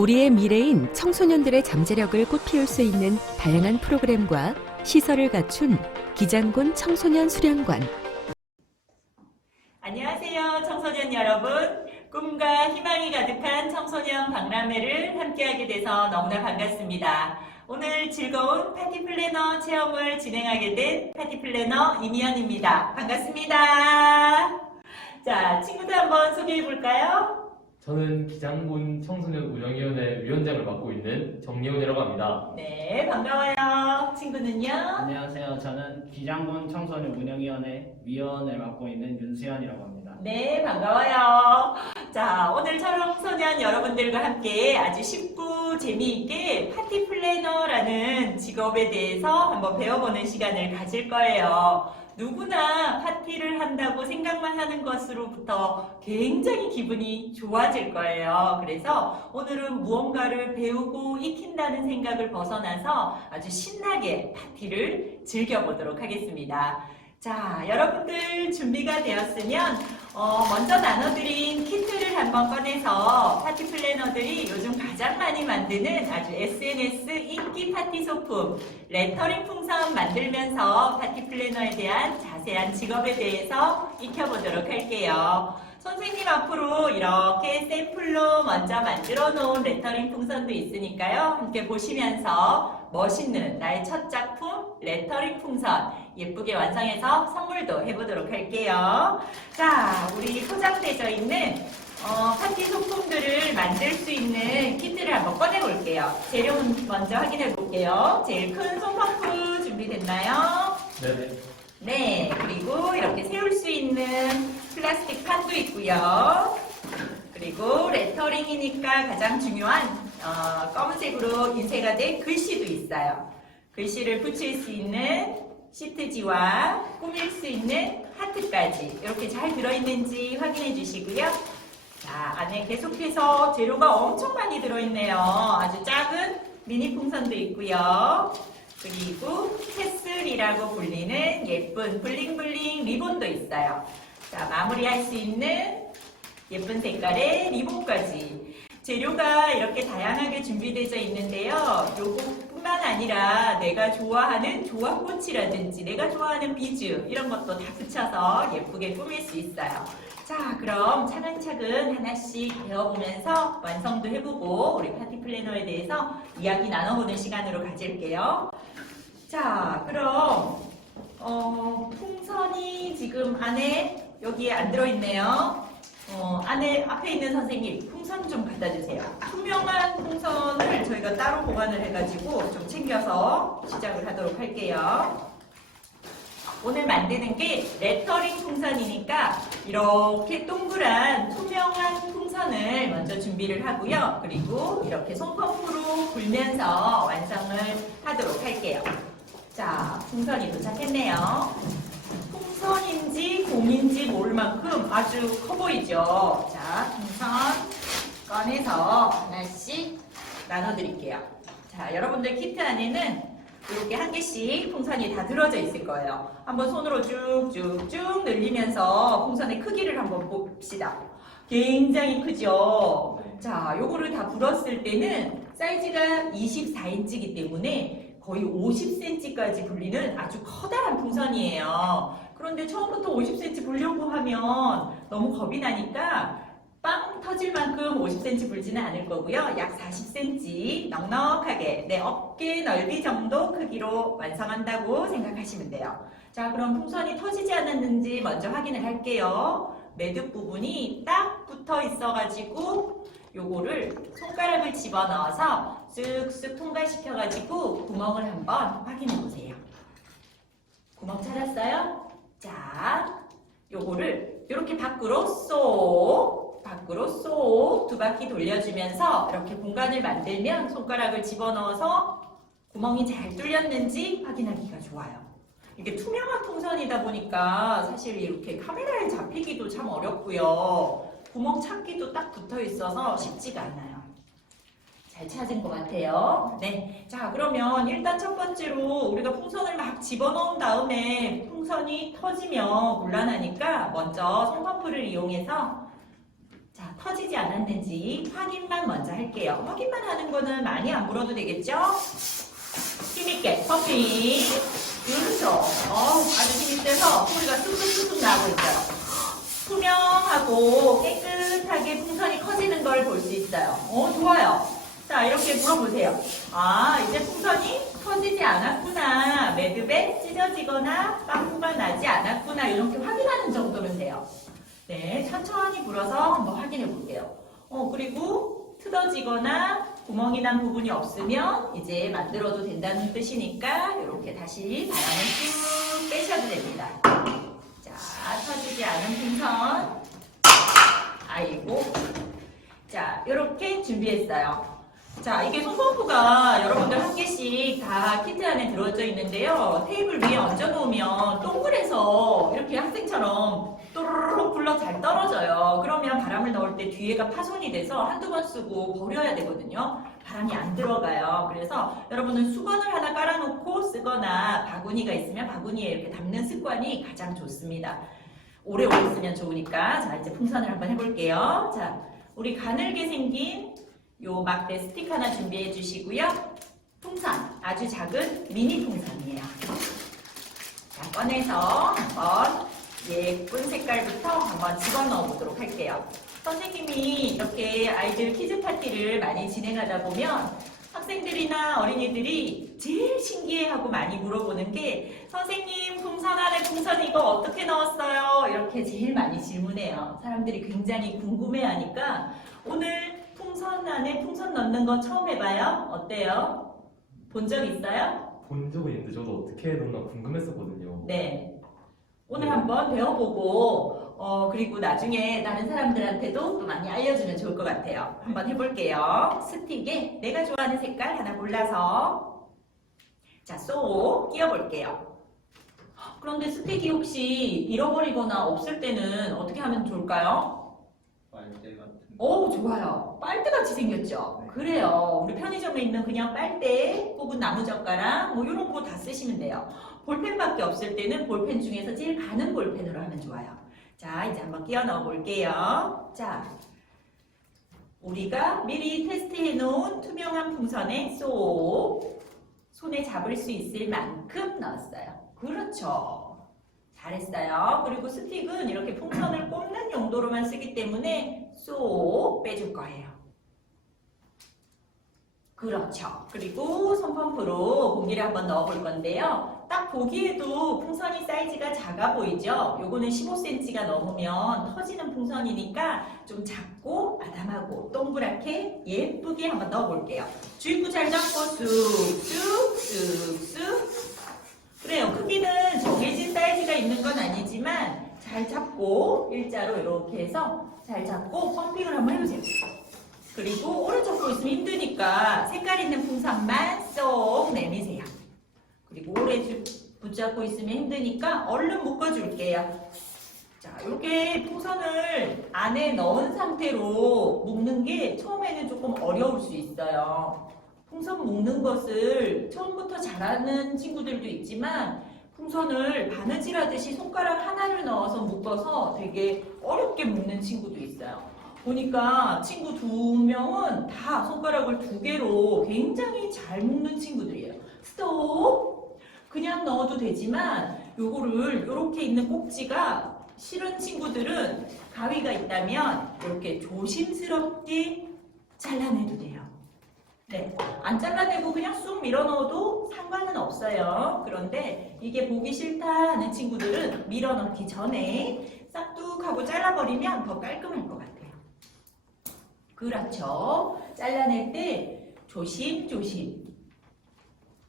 우리의 미래인 청소년들의 잠재력을 꽃피울 수 있는 다양한 프로그램과 시설을 갖춘 기장군 청소년 수련관. 안녕하세요, 청소년 여러분. 꿈과 희망이 가득한 청소년 박람회를 함께하게 돼서 너무나 반갑습니다. 오늘 즐거운 파티 플래너 체험을 진행하게 된 파티 플래너 이미연입니다. 반갑습니다. 자, 친구들 한번 소개해 볼까요? 저는 기장군 청소년 운영위원회 위원장을 맡고 있는 정예훈이라고 합니다. 네, 반가워요. 친구는요? 안녕하세요. 저는 기장군 청소년 운영위원회 위원을 맡고 있는 윤수현이라고 합니다. 네, 반가워요. 자, 오늘 청소년 여러분들과 함께 아주 쉽고 재미있게 파티 플래너라는 직업에 대해서 한번 배워보는 시간을 가질 거예요. 누구나 파티를 한다고 생각만 하는 것으로부터 굉장히 기분이 좋아질 거예요. 그래서 오늘은 무언가를 배우고 익힌다는 생각을 벗어나서 아주 신나게 파티를 즐겨보도록 하겠습니다. 자, 여러분들 준비가 되었으면 먼저 나눠드린 키트를 한번 꺼내서 파티 플래너들이 요즘 가장 많이 만드는 아주 SNS 인기 파티 소품 레터링 풍선 만들면서 파티 플래너에 대한 자세한 직업에 대해서 익혀보도록 할게요. 선생님 앞으로 이렇게 샘플로 먼저 만들어 놓은 레터링 풍선도 있으니까요. 함께 보시면서 멋있는 나의 첫 작품 레터링 풍선 예쁘게 완성해서 선물도 해보도록 할게요. 자, 우리 포장되어 있는 파티 소품들을 만들 수 있는 키트를 한번 꺼내 볼게요. 재료 먼저 확인해 볼게요. 제일 큰 손펌프 준비됐나요? 네. 네, 그리고 이렇게 세울 수 있는 플라스틱 판도 있고요. 그리고 레터링이니까 가장 중요한 검은색으로 인쇄가 된 글씨도 있어요. 글씨를 붙일 수 있는 시트지와 꾸밀 수 있는 하트까지 이렇게 잘 들어있는지 확인해 주시고요. 자, 안에 계속해서 재료가 엄청 많이 들어있네요. 아주 작은 미니 풍선도 있고요. 그리고 캐슬이라고 불리는 예쁜 블링블링 리본도 있어요. 자, 마무리할 수 있는 예쁜 색깔의 리본까지. 재료가 이렇게 다양하게 준비되어 있는데요. 요거뿐만 아니라 내가 좋아하는 조합꽃이라든지 내가 좋아하는 비즈 이런 것도 다 붙여서 예쁘게 꾸밀 수 있어요. 자, 그럼 차근차근 하나씩 배워보면서 완성도 해보고 우리 파티 플래너에 대해서 이야기 나눠보는 시간으로 가질게요. 자, 그럼 풍선이 지금 안에 여기에 안 들어있네요. 앞에 있는 선생님 풍선 좀 갖다 주세요. 투명한 풍선을 저희가 따로 보관을 해가지고 좀 챙겨서 시작을 하도록 할게요. 오늘 만드는 게 레터링 풍선이니까 이렇게 동그란 투명한 풍선을 먼저 준비를 하고요. 그리고 이렇게 손펌프로 불면서 완성을 하도록 할게요. 자, 풍선이 도착했네요. 풍선인지 공인지 모를 만큼 아주 커 보이죠? 자, 풍선 꺼내서 하나씩 나눠드릴게요. 자, 여러분들 키트 안에는 이렇게 한 개씩 풍선이 다 들어져 있을 거예요. 한번 손으로 쭉쭉쭉 늘리면서 풍선의 크기를 한번 봅시다. 굉장히 크죠? 자, 요거를 다 불었을 때는 사이즈가 24인치이기 때문에 거의 50cm까지 불리는 아주 커다란 풍선이에요. 그런데 처음부터 50cm 불려고 하면 너무 겁이 나니까 빵 터질 만큼 50cm 불지는 않을 거고요. 약 40cm 넉넉하게 내 어깨 넓이 정도 크기로 완성한다고 생각하시면 돼요. 자, 그럼 풍선이 터지지 않았는지 먼저 확인을 할게요. 매듭 부분이 딱 붙어 있어가지고 요거를 손가락을 집어넣어서 쓱쓱 통과시켜가지고 구멍을 한번 확인해 보세요. 구멍 찾았어요? 자, 요거를 이렇게 밖으로 쏙 두 바퀴 돌려주면서 이렇게 공간을 만들면 손가락을 집어넣어서 구멍이 잘 뚫렸는지 확인하기가 좋아요. 이게 투명한 풍선이다 보니까 사실 이렇게 카메라에 잡히기도 참 어렵고요. 구멍 찾기도 딱 붙어 있어서 쉽지가 않아요. 잘 찾은 것 같아요. 네. 자, 그러면 일단 첫 번째로 우리가 풍선을 막 집어넣은 다음에 풍선이 터지면 곤란하니까 먼저 손펌프를 이용해서 자, 터지지 않았는지 확인만 먼저 할게요. 확인만 하는 거는 많이 안 불어도 되겠죠? 힘있게 펌핑. 그렇죠. 아주 힘이 세서 소리가 쑥쑥쑥쑥 나고 있어요. 투명하고 깨끗하게 풍선이 커지는 걸 볼 수 있어요. 좋아요. 자, 이렇게 물어보세요. 이제 풍선이 터지지 않았구나. 매듭에 찢어지거나 빵꾸가 나지 않았구나. 이렇게 확인하는 정도면 돼요. 네, 천천히 불어서 한번 확인해 볼게요. 그리고 틀어지거나 구멍이 난 부분이 없으면 이제 만들어도 된다는 뜻이니까 이렇게 다시 바람을 쭉 빼셔도 됩니다. 자, 터지지 않은 풍선. 아이고. 자, 이렇게 준비했어요. 자, 이게 손펌프가 여러분들 한 개씩 다 키트 안에 들어져 있는데요. 테이블 위에 얹어놓으면 동그래서 이렇게 학생처럼 또르르륵 굴러 잘 떨어져요. 그러면 바람을 넣을 때 뒤에가 파손이 돼서 한두 번 쓰고 버려야 되거든요. 바람이 안 들어가요. 그래서 여러분은 수건을 하나 깔아놓고 쓰거나 바구니가 있으면 바구니에 이렇게 담는 습관이 가장 좋습니다. 오래오래 쓰면 좋으니까. 자, 이제 풍선을 한번 해볼게요. 자, 우리 가늘게 생긴 요 막대 스틱 하나 준비해 주시고요. 풍선, 아주 작은 미니 풍선이에요. 자, 꺼내서 한번 예쁜 색깔부터 한번 집어넣어 보도록 할게요. 선생님이 이렇게 아이들 퀴즈 파티를 많이 진행하다 보면 학생들이나 어린이들이 제일 신기해하고 많이 물어보는 게 선생님 풍선 안에 풍선 이거 어떻게 넣었어요? 이렇게 제일 많이 질문해요. 사람들이 굉장히 궁금해하니까 오늘 풍선 안에 풍선 넣는 거 처음 해봐요? 어때요? 본 적 있어요? 본 적은 있는데 저도 어떻게 넣나 궁금했었거든요. 네. 오늘 한번 배워보고 그리고 나중에 다른 사람들한테도 또 많이 알려주면 좋을 것 같아요. 한번 해볼게요. 스틱에 내가 좋아하는 색깔 하나 골라서 자, 쏙 끼워볼게요. 그런데 스틱이 혹시 잃어버리거나 없을 때는 어떻게 하면 좋을까요? 빨대 같은. 좋아요. 빨대같이 생겼죠? 그래요. 우리 편의점에 있는 그냥 빨대, 혹은 나무젓가락 뭐 이런 거 다 쓰시면 돼요. 볼펜밖에 없을 때는 볼펜 중에서 제일 가는 볼펜으로 하면 좋아요. 자, 이제 한번 끼워 넣어 볼게요. 자, 우리가 미리 테스트해 놓은 투명한 풍선에 쏙 손에 잡을 수 있을 만큼 넣었어요. 그렇죠. 잘했어요. 그리고 스틱은 이렇게 풍선을 꼽는 용도로만 쓰기 때문에 쏙 빼줄 거예요. 그렇죠. 그리고 손펌프로 공기를 한번 넣어볼 건데요. 딱 보기에도 풍선이 사이즈가 작아 보이죠? 요거는 15cm가 넘으면 터지는 풍선이니까 좀 작고 아담하고 동그랗게 예쁘게 한번 넣어볼게요. 주입구 잘 잡고 쑥쑥 그래요. 크기는 정해진 사이즈가 있는 건 아니지만 잘 잡고 일자로 이렇게 해서 잘 잡고 펌핑을 한번 해보세요. 그리고 오래 잡고 있으면 힘드니까 색깔 있는 풍선만 쏙 내미세요. 그리고 오래 붙잡고 있으면 힘드니까 얼른 묶어줄게요. 자, 이렇게 풍선을 안에 넣은 상태로 묶는 게 처음에는 조금 어려울 수 있어요. 풍선 묶는 것을 처음부터 잘하는 친구들도 있지만 풍선을 바느질하듯이 손가락 하나를 넣어서 묶어서 되게 어렵게 묶는 친구도 있어요. 보니까 친구 2명은 다 손가락을 2개로 굉장히 잘 묶는 친구들이에요. 스톱! 그냥 넣어도 되지만 요거를 이렇게 있는 꼭지가 싫은 친구들은 가위가 있다면 이렇게 조심스럽게 잘라내도 돼요. 네, 안 잘라내고 그냥 쑥 밀어 넣어도 상관은 없어요. 그런데 이게 보기 싫다 하는 친구들은 밀어 넣기 전에 싹둑하고 잘라버리면 더 깔끔할 것 같아요. 그렇죠. 잘라낼 때 조심조심.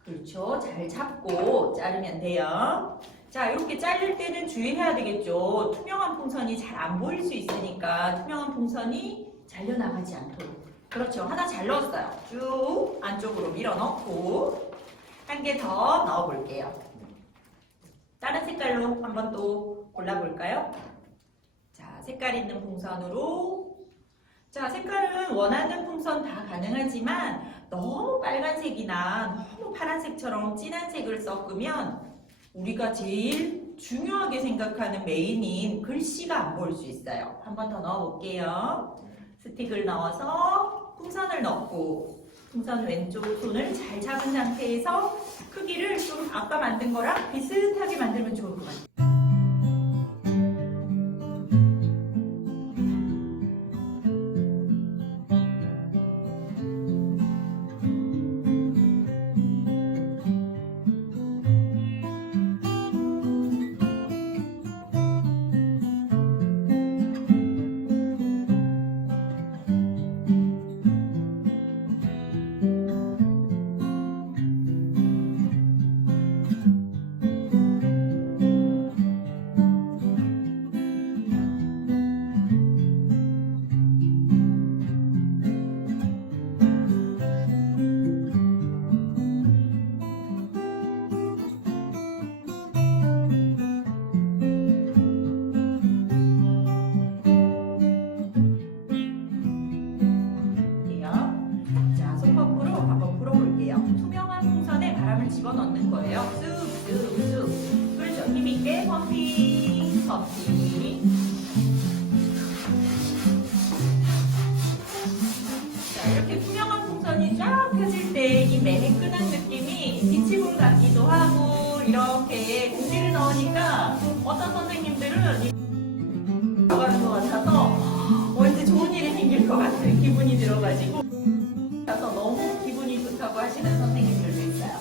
그렇죠. 잘 잡고 자르면 돼요. 자, 이렇게 자를 때는 주의해야 되겠죠. 투명한 풍선이 잘 안 보일 수 있으니까 투명한 풍선이 잘려나가지 않도록. 그렇죠. 하나 잘 넣었어요. 쭉 안쪽으로 밀어 넣고 한 개 더 넣어 볼게요. 다른 색깔로 한번 또 골라볼까요? 자, 색깔 있는 풍선으로. 자, 색깔은 원하는 풍선 다 가능하지만 너무 빨간색이나 너무 파란색처럼 진한 색을 섞으면 우리가 제일 중요하게 생각하는 메인인 글씨가 안 보일 수 있어요. 한 번 더 넣어 볼게요. 스틱을 넣어서 풍선을 넣고 풍선 왼쪽 손을 잘 잡은 상태에서 크기를 좀 아까 만든 거랑 비슷하게 만들면 좋을 것 같아요. 자, 손퍼프로 한번 불어볼게요. 투명한 풍선에 바람을 집어넣는 거예요. 쑥쑥쑥. 그렇죠. 힘있게 펌핑, 펌핑. 자, 이렇게 투명한 풍선이 쫙 펴질 때 이 매끈한 느낌이 비치볼 같기도 하고 이렇게 공기를 넣으니까 어떤 선생님들은 들어가는 것 같아서 왠지 좋은 일이 생길 것 같은 기분이 들어가지고 그래서 너무 기분이 좋다고 하시는 선생님들도 있어요.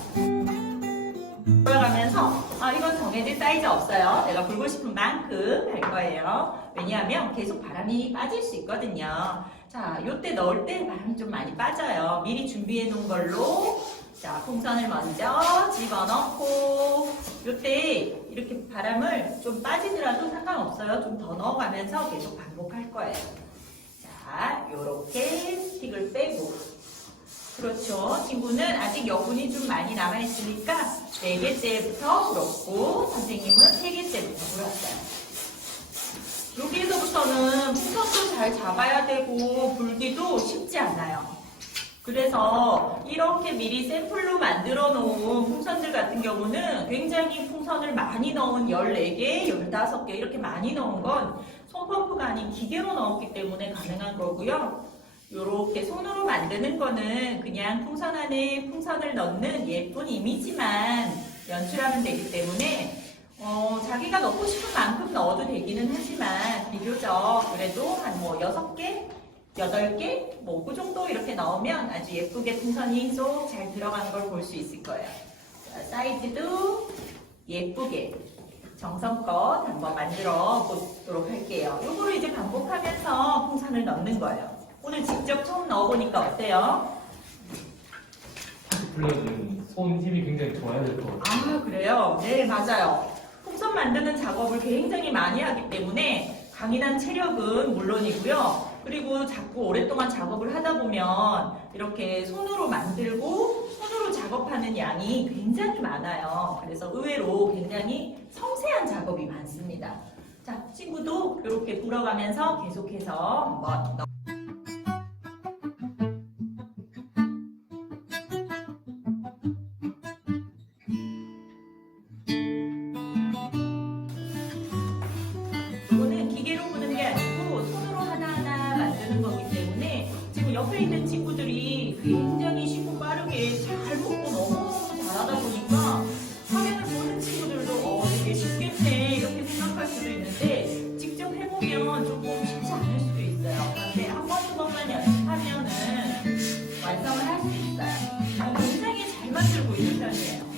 돌아가면서 이건 정해진 사이즈 없어요. 내가 불고 싶은 만큼 할 거예요. 왜냐하면 계속 바람이 빠질 수 있거든요. 자, 요때 넣을 때 바람이 좀 많이 빠져요. 미리 준비해 놓은 걸로 자, 풍선을 먼저 집어넣고 요때 이렇게 바람을 좀 빠지더라도 상관없어요. 좀 더 넣어가면서 계속 반복할 거예요. 자, 요렇게 스틱을 빼고 그렇죠. 친구는 아직 여분이 좀 많이 남아있으니까 4개째부터 불었고 선생님은 3개째부터 불었어요. 여기에서부터는 풍선도 잘 잡아야 되고 불기도 쉽지 않아요. 그래서 이렇게 미리 샘플로 만들어 놓은 풍선들 같은 경우는 굉장히 풍선을 많이 넣은 14개, 15개 이렇게 많이 넣은 건 손펌프가 아닌 기계로 넣었기 때문에 가능한 거고요. 이렇게 손으로 만드는 거는 그냥 풍선 안에 풍선을 넣는 예쁜 이미지만 연출하면 되기 때문에 자기가 넣고 싶은 만큼 넣어도 되기는 하지만 비교적 그래도 한 6개, 8개, 그 정도 이렇게 넣으면 아주 예쁘게 풍선이 쏙 잘 들어간 걸 볼 수 있을 거예요. 자, 사이즈도 예쁘게 정성껏 한번 만들어 보도록 할게요. 요거를 이제 반복하면서 풍선을 넣는 거예요. 오늘 직접 처음 넣어보니까 어때요? 불려는 손 힘이 굉장히 좋아야 될 것 같아요. 아, 그래요? 네, 맞아요. 풍선 만드는 작업을 굉장히 많이 하기 때문에 강인한 체력은 물론이고요. 그리고 자꾸 오랫동안 작업을 하다 보면 이렇게 손으로 만들고 손으로 작업하는 양이 굉장히 많아요. 그래서 의외로 굉장히 섬세한 작업이 많습니다. 자, 친구도 이렇게 불어가면서 계속해서 한번 이거는 기계로 부는 게 아니고 손으로 하나하나 만드는 거기 때문에 지금 옆에 있는 친구들이 굉장히 쉽고 빠르게 잘 먹고 너무너무 잘하다 보니까 화면을 보는 친구들도 되게 쉽겠네 이렇게 생각할 수도 있는데 직접 해보면 조금 쉽지 않을 수도 있어요. 그런데 한 번, 두 번만 연습하면은 완성을 할 수 있어요. 굉장히 잘 만들고 있는 편이에요.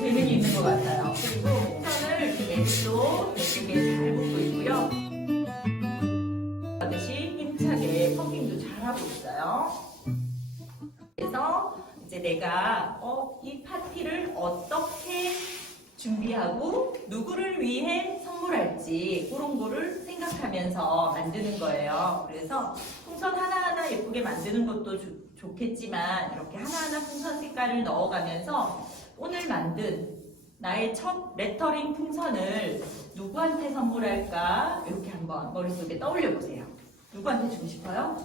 재능이 있는 것 같아요. 그리고 풍선을 얘도 예쁘게 잘 붓고 있고요. 하듯이 힘차게 펌핑도 잘하고 있어요. 그래서 이제 내가 이 파티를 어떻게 준비하고 누구를 위해 선물할지 그런 거를 생각하면서 만드는 거예요. 그래서 풍선 하나하나 예쁘게 만드는 것도 좋겠지만 이렇게 하나하나 풍선 색깔을 넣어가면서 오늘 만든 나의 첫 레터링 풍선을 누구한테 선물할까 이렇게 한번 머릿속에 떠올려 보세요. 누구한테 주고 싶어요?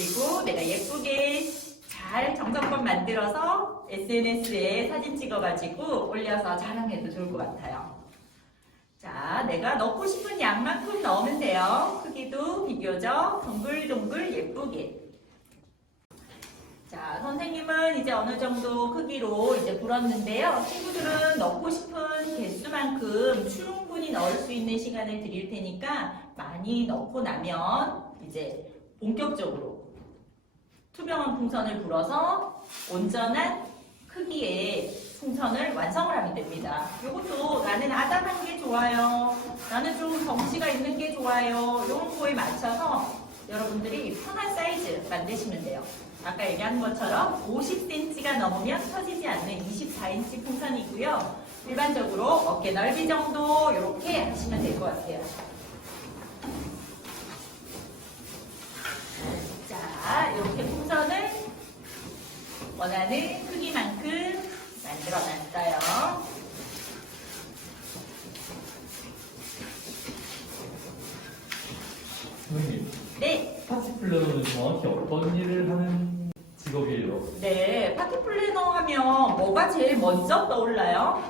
그리고 내가 예쁘게 잘 정성껏 만들어서 SNS에 사진 찍어가지고 올려서 자랑해도 좋을 것 같아요. 자, 내가 넣고 싶은 양만큼 넣으면 돼요. 크기도 비교적 동글동글 예쁘게. 자, 선생님은 이제 어느 정도 크기로 이제 불었는데요. 친구들은 넣고 싶은 개수만큼 충분히 넣을 수 있는 시간을 드릴 테니까 많이 넣고 나면 이제 본격적으로 투명한 풍선을 불어서 온전한 크기의 풍선을 완성을 하면 됩니다. 이것도 나는 아담한 게 좋아요. 나는 좀 덩치가 있는 게 좋아요. 이런 거에 맞춰서 여러분들이 편한 사이즈 만드시면 돼요. 아까 얘기한 것처럼 50cm가 넘으면 터지지 않는 24인치 풍선이고요. 일반적으로 어깨 넓이 정도 이렇게 하시면 될 것 같아요. 자, 이렇게 풍선을 원하는 크기만큼 만들어 놨어요. 선생님, 네. 파티 플래너는 정확히 어떤 일을 하는 직업이에요? 네, 파티 플래너 하면 뭐가 제일 먼저 떠올라요?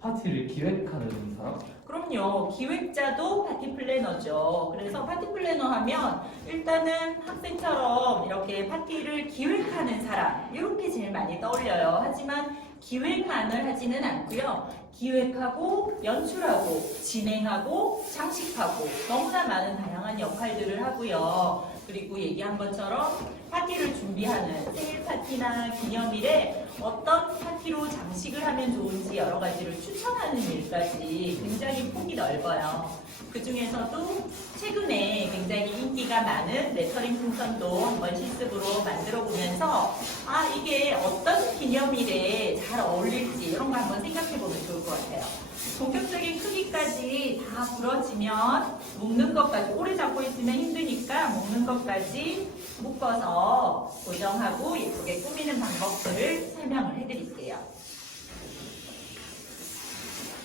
파티를 기획하는 사람? 그럼요. 기획자도 파티 플래너죠. 그래서 파티 플래너 하면 일단은 학생처럼 이렇게 파티를 기획하는 사람 이렇게 제일 많이 떠올려요. 하지만 기획만을 하지는 않고요. 기획하고 연출하고 진행하고 장식하고 너무나 많은 다양한 역할들을 하고요. 그리고 얘기한 것처럼 파티를 준비하는 생일 파티나 기념일에 어떤 파티로 장식을 하면 좋은지 여러 가지를 추천하는 일까지 굉장히 폭이 넓어요. 그 중에서도 최근에 굉장히 인기가 많은 레터링 풍선도 한번 실습으로 만들어 보면서 이게 어떤 기념일에 잘 어울릴지 이런 거 한번 생각해 보면 좋을 것 같아요. 본격적인 크기까지 다 부러지면 묶는 것까지 오래 잡고 있으면 힘드니까 묶는 것까지 묶어서 고정하고 예쁘게 꾸미는 방법들을 설명을 해드릴게요.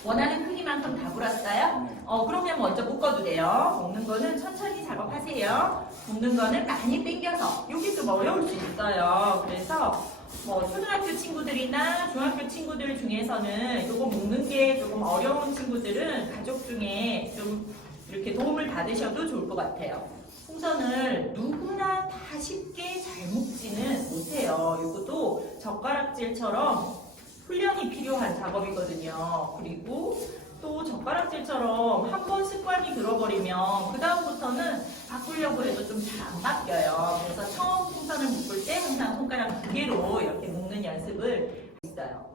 원하는 크기만큼 다 불었어요? 그러면 먼저 묶어도 돼요. 묶는 거는 천천히 작업하세요. 묶는 거는 많이 당겨서 이게 좀 어려울 수 있어요. 그래서 초등학교 친구들이나 중학교 친구들 중에서는 이거 묶는 게 조금 어려운 친구들은 가족 중에 좀 이렇게 도움을 받으셔도 좋을 것 같아요. 풍선을 누구나 다 쉽게 잘 묶지는 못해요. 이것도 젓가락질처럼 훈련이 필요한 작업이거든요. 그리고 또 젓가락질처럼 한 번 습관이 들어버리면 그 다음부터는 바꾸려고 해도 좀 잘 안 바뀌어요. 그래서 처음 풍선을 묶을 때 항상 손가락 2개로 이렇게 묶는 연습을 있어요.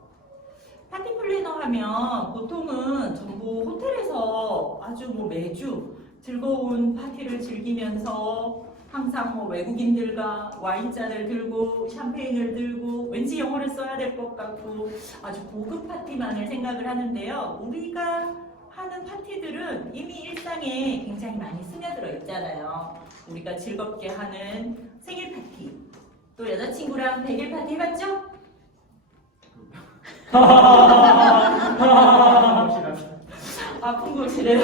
파티 플래너 하면 보통은 전부 호텔에서 아주 매주 즐거운 파티를 즐기면서 항상 외국인들과 와인잔을 들고 샴페인을 들고 왠지 영어를 써야 될 것 같고 아주 고급 파티만을 생각을 하는데요. 우리가 하는 파티들은 이미 일상에 굉장히 많이 스며들어 있잖아요. 우리가 즐겁게 하는 생일 파티, 또 여자친구랑 100일 파티 해봤죠? 아픈 곳이래요.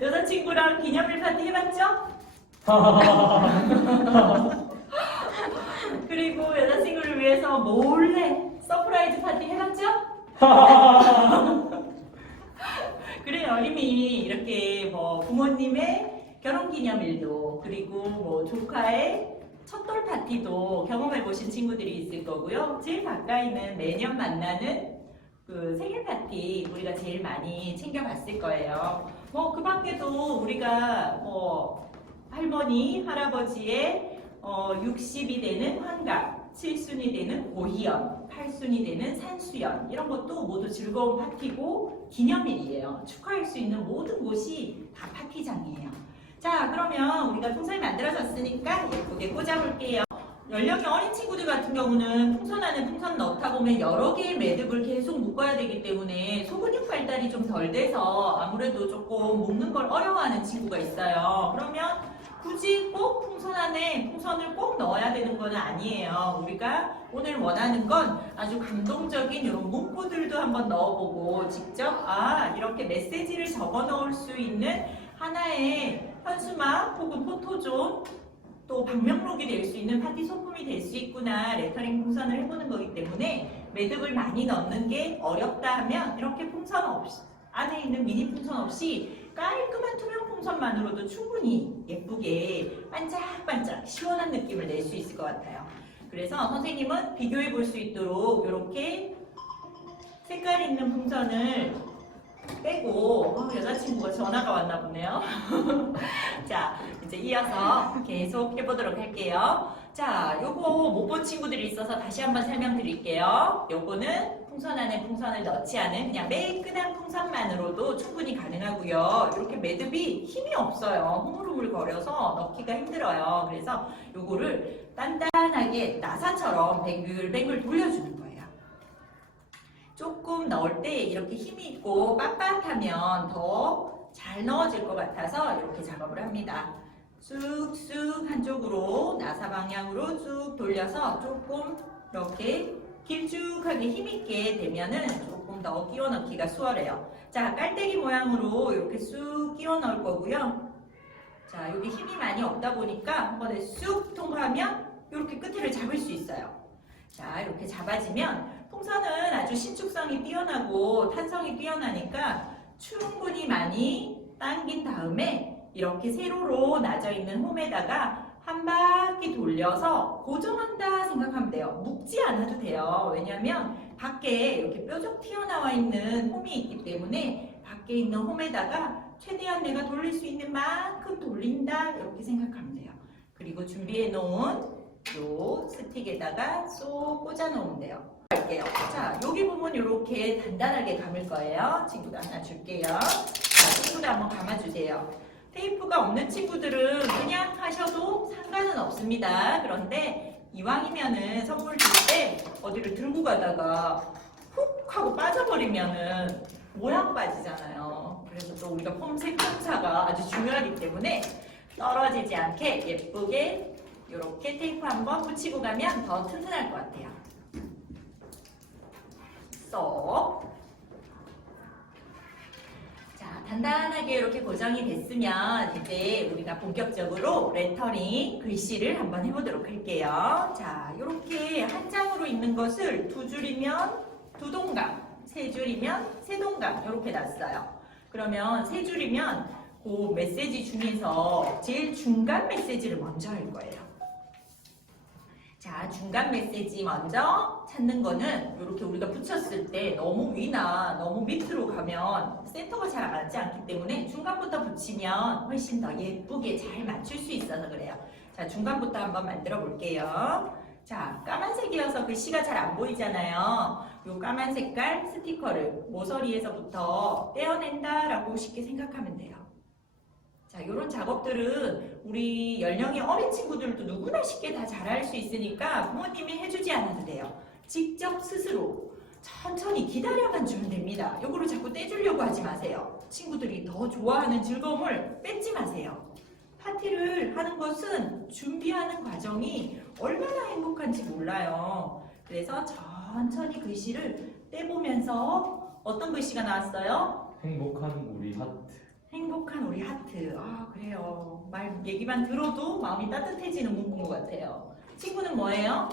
여자친구랑 기념일 파티 해봤죠? 그리고 여자친구를 위해서 몰래 서프라이즈 파티 해봤죠? 그래요. 이미 이렇게 부모님의 결혼기념일도 그리고 조카의 첫돌 파티도 경험해 보신 친구들이 있을 거고요. 제일 가까이는 매년 만나는 그 생일 파티 우리가 제일 많이 챙겨봤을 거예요. 그 밖에도 우리가 할머니, 할아버지의 60이 되는 환갑, 7순이 되는 고희연, 8순이 되는 산수연 이런 것도 모두 즐거운 파티고 기념일이에요. 축하할 수 있는 모든 곳이 다 파티장이에요. 자, 그러면 우리가 풍선이 만들어졌으니까 예쁘게 꽂아볼게요. 연령이 어린 친구들 같은 경우는 풍선 안에 풍선 넣다 보면 여러 개의 매듭을 계속 묶어야 되기 때문에 소근육 발달이 좀 덜 돼서 아무래도 조금 묶는 걸 어려워하는 친구가 있어요. 그러면 굳이 꼭 풍선 안에 풍선을 꼭 넣어야 되는 건 아니에요. 우리가 오늘 원하는 건 아주 감동적인 이런 문구들도 한번 넣어보고 직접 이렇게 메시지를 적어 넣을 수 있는 하나의 현수막 혹은 포토존 또 방명록이 될 수 있는 파티 소품이 될 수 있구나 레터링 풍선을 해보는 거기 때문에 매듭을 많이 넣는 게 어렵다 하면 이렇게 풍선 없이 안에 있는 미니 풍선 없이 깔끔한 투명 풍선만으로도 충분히 예쁘게 반짝반짝 시원한 느낌을 낼 수 있을 것 같아요. 그래서 선생님은 비교해 볼 수 있도록 이렇게 색깔 있는 풍선을 빼고 여자친구가 전화가 왔나 보네요. 자, 이제 이어서 계속 해보도록 할게요. 자, 요거 못 본 친구들이 있어서 다시 한번 설명드릴게요. 요거는 풍선 안에 풍선을 넣지 않은 그냥 매끈한 풍선만으로도 충분히 가능하고요. 이렇게 매듭이 힘이 없어요. 흐물흐물 거려서 넣기가 힘들어요. 그래서 요거를 단단하게 나사처럼 뱅글뱅글 돌려주는 거예요. 조금 넣을 때 이렇게 힘이 있고 빳빳하면 더 잘 넣어질 것 같아서 이렇게 작업을 합니다. 쑥쑥 한쪽으로 나사 방향으로 쭉 돌려서 조금 이렇게 길쭉하게 힘있게 되면은 조금 더 끼워 넣기가 수월해요. 자, 깔때기 모양으로 이렇게 쑥 끼워 넣을 거고요. 자, 여기 힘이 많이 없다 보니까 한 번에 쑥 통과하면 이렇게 끝을 잡을 수 있어요. 자, 이렇게 잡아지면 풍선은 아주 신축성이 뛰어나고 탄성이 뛰어나니까 충분히 많이 당긴 다음에 이렇게 세로로 나져 있는 홈에다가 한 바퀴 돌려서 고정한다 생각하면 돼요. 묶지 않아도 돼요. 왜냐하면 밖에 이렇게 뾰족 튀어나와 있는 홈이 있기 때문에 밖에 있는 홈에다가 최대한 내가 돌릴 수 있는 만큼 돌린다 이렇게 생각하면 돼요. 그리고 준비해 놓은 요 스틱에다가 쏙 꽂아 놓으면 돼요. 할게요. 자, 여기 부분 이렇게 단단하게 감을 거예요. 친구도 하나 줄게요. 자, 친구도 한번 감아주세요. 테이프가 없는 친구들은 그냥 하셔도 상관은 없습니다. 그런데 이왕이면은 선물 줄 때 어디를 들고 가다가 훅 하고 빠져버리면은 모양 빠지잖아요. 그래서 또 우리가 폼색 폼사가 아주 중요하기 때문에 떨어지지 않게 예쁘게 이렇게 테이프 한번 붙이고 가면 더 튼튼할 것 같아요. 쏙. 자, 단단하게 이렇게 고정이 됐으면 이제 우리가 본격적으로 레터링 글씨를 한번 해보도록 할게요. 자, 이렇게 한 장으로 있는 것을 두 줄이면 두 동강, 세 줄이면 세 동강 이렇게 놨어요. 그러면 세 줄이면 그 메시지 중에서 제일 중간 메시지를 먼저 할 거예요. 자, 중간 메시지 먼저 찾는 거는 이렇게 우리가 붙였을 때 너무 위나 너무 밑으로 가면 센터가 잘 맞지 않기 때문에 중간부터 붙이면 훨씬 더 예쁘게 잘 맞출 수 있어서 그래요. 자, 중간부터 한번 만들어 볼게요. 자, 까만색이어서 글씨가 잘 안 보이잖아요. 이 까만 색깔 스티커를 모서리에서부터 떼어낸다라고 쉽게 생각하면 돼요. 자, 이런 작업들은 우리 연령이 어린 친구들도 누구나 쉽게 다 잘할 수 있으니까 부모님이 해주지 않아도 돼요. 직접 스스로 천천히 기다려만 주면 됩니다. 이거를 자꾸 떼주려고 하지 마세요. 친구들이 더 좋아하는 즐거움을 뺏지 마세요. 파티를 하는 것은 준비하는 과정이 얼마나 행복한지 몰라요. 그래서 천천히 글씨를 떼보면서 어떤 글씨가 나왔어요? 행복한 우리 하트. 행복한 우리 하트. 아, 그래요. 얘기만 들어도 마음이 따뜻해지는 문구인 것 같아요. 친구는 뭐예요?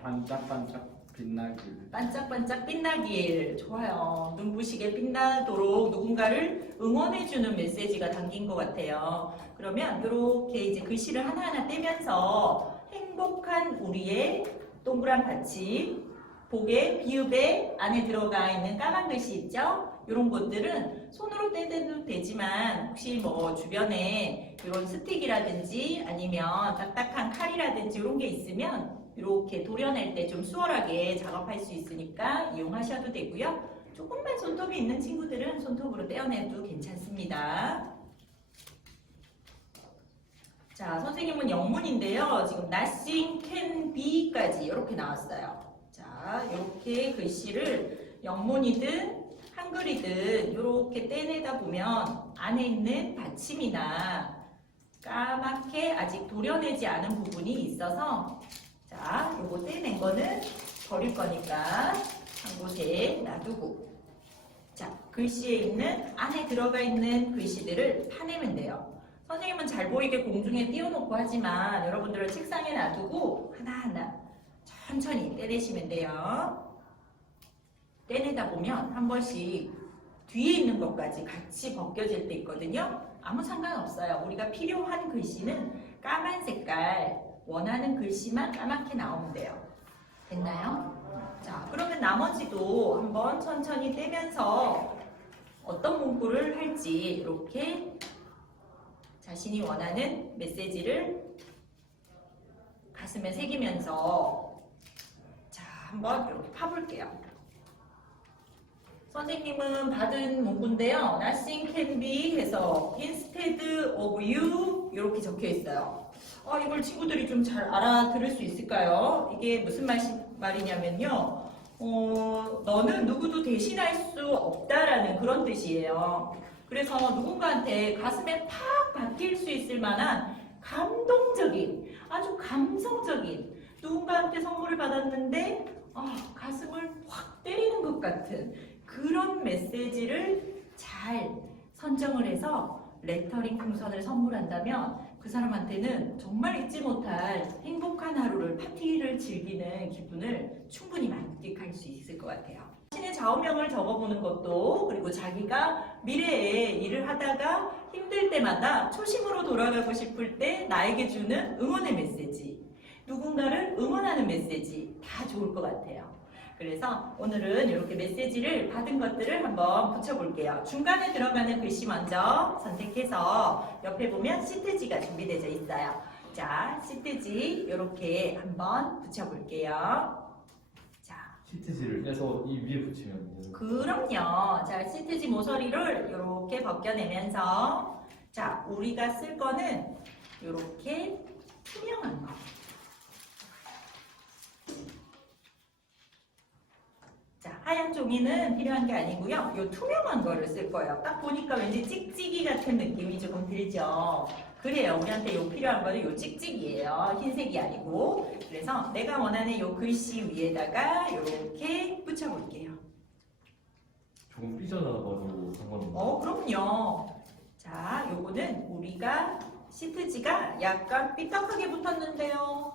반짝반짝 빛나길. 반짝반짝 빛나길. 좋아요. 눈부시게 빛나도록 누군가를 응원해주는 메시지가 담긴 것 같아요. 그러면 이렇게 이제 글씨를 하나하나 떼면서 행복한 우리의 동그란 받침, 복의 비읍에 안에 들어가 있는 까만 글씨 있죠? 이런 것들은 손으로 떼도 되지만 혹시 뭐 주변에 이런 스틱이라든지 아니면 딱딱한 칼이라든지 이런 게 있으면 이렇게 도려낼 때 좀 수월하게 작업할 수 있으니까 이용하셔도 되고요. 조금만 손톱이 있는 친구들은 손톱으로 떼어내도 괜찮습니다. 자, 선생님은 영문인데요. 지금 nothing can be까지 이렇게 나왔어요. 자, 이렇게 글씨를 영문이든 한글이든 이렇게 떼내다 보면 안에 있는 받침이나 까맣게 아직 도려내지 않은 부분이 있어서 자, 요거 떼낸 거는 버릴 거니까 한 곳에 놔두고 자, 글씨에 있는 안에 들어가 있는 글씨들을 파내면 돼요. 선생님은 잘 보이게 공중에 띄워놓고 하지만 여러분들은 책상에 놔두고 하나하나 천천히 떼내시면 돼요. 떼내다 보면 한 번씩 뒤에 있는 것까지 같이 벗겨질 때 있거든요. 아무 상관없어요. 우리가 필요한 글씨는 까만 색깔, 원하는 글씨만 까맣게 나오면 돼요. 됐나요? 자, 그러면 나머지도 한번 천천히 떼면서 어떤 문구를 할지 이렇게 자신이 원하는 메시지를 가슴에 새기면서 자, 한번 이렇게 파볼게요. 선생님은 받은 문구인데요. Nothing can be 해서 instead of you 이렇게 적혀 있어요. 이걸 친구들이 좀 잘 알아들을 수 있을까요? 이게 무슨 말이냐면요. 너는 누구도 대신할 수 없다라는 그런 뜻이에요. 그래서 누군가한테 가슴에 팍 박힐 수 있을 만한 감동적인, 아주 감성적인 누군가한테 선물을 받았는데 가슴을 확 때리는 것 같은 그런 메시지를 잘 선정을 해서 레터링 풍선을 선물한다면 그 사람한테는 정말 잊지 못할 행복한 하루를, 파티를 즐기는 기분을 충분히 만끽할 수 있을 것 같아요. 자신의 좌우명을 적어보는 것도, 그리고 자기가 미래에 일을 하다가 힘들 때마다 초심으로 돌아가고 싶을 때 나에게 주는 응원의 메시지, 누군가를 응원하는 메시지 다 좋을 것 같아요. 그래서 오늘은 이렇게 메시지를 받은 것들을 한번 붙여볼게요. 중간에 들어가는 글씨 먼저 선택해서 옆에 보면 시트지가 준비되어 있어요. 자, 시트지 이렇게 한번 붙여볼게요. 자, 시트지를 떼서 이 위에 붙이면 되는 거예요. 그럼요. 자, 시트지 모서리를 이렇게 벗겨내면서 자, 우리가 쓸 거는 이렇게 투명한 거. 자, 하얀 종이는 필요한 게 아니고요. 이 투명한 거를 쓸 거예요. 딱 보니까 왠지 찍찍이 같은 느낌이 조금 들죠. 그래요. 우리한테 요 필요한 거는 요 찍찍이에요. 흰색이 아니고. 그래서 내가 원하는 요 글씨 위에다가 이렇게 붙여볼게요. 조금 삐져나가도 상관없나요? 그럼요. 자, 요거는 우리가 시트지가 약간 삐딱하게 붙었는데요.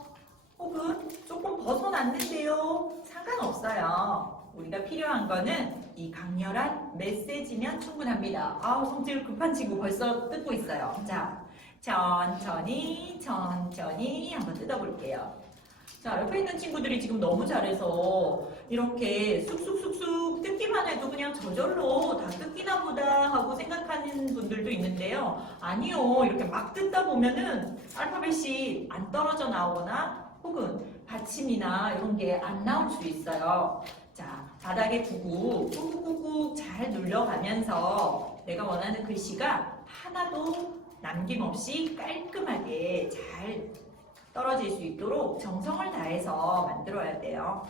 혹은 조금 벗어났는데요. 상관없어요. 우리가 필요한 거는 이 강렬한 메시지면 충분합니다. 성질 급한 친구 벌써 뜯고 있어요. 자, 천천히 한번 뜯어볼게요. 자, 옆에 있는 친구들이 지금 너무 잘해서 이렇게 쑥쑥쑥쑥 뜯기만 해도 그냥 저절로 다 뜯기나 보다 하고 생각하는 분들도 있는데요. 아니요. 이렇게 막 뜯다 보면은 알파벳이 안 떨어져 나오거나 혹은 받침이나 이런 게 안 나올 수 있어요. 자, 바닥에 두고 꾹꾹꾹꾹 잘 눌러가면서 내가 원하는 글씨가 하나도 남김없이 깔끔하게 잘 떨어질 수 있도록 정성을 다해서 만들어야 돼요.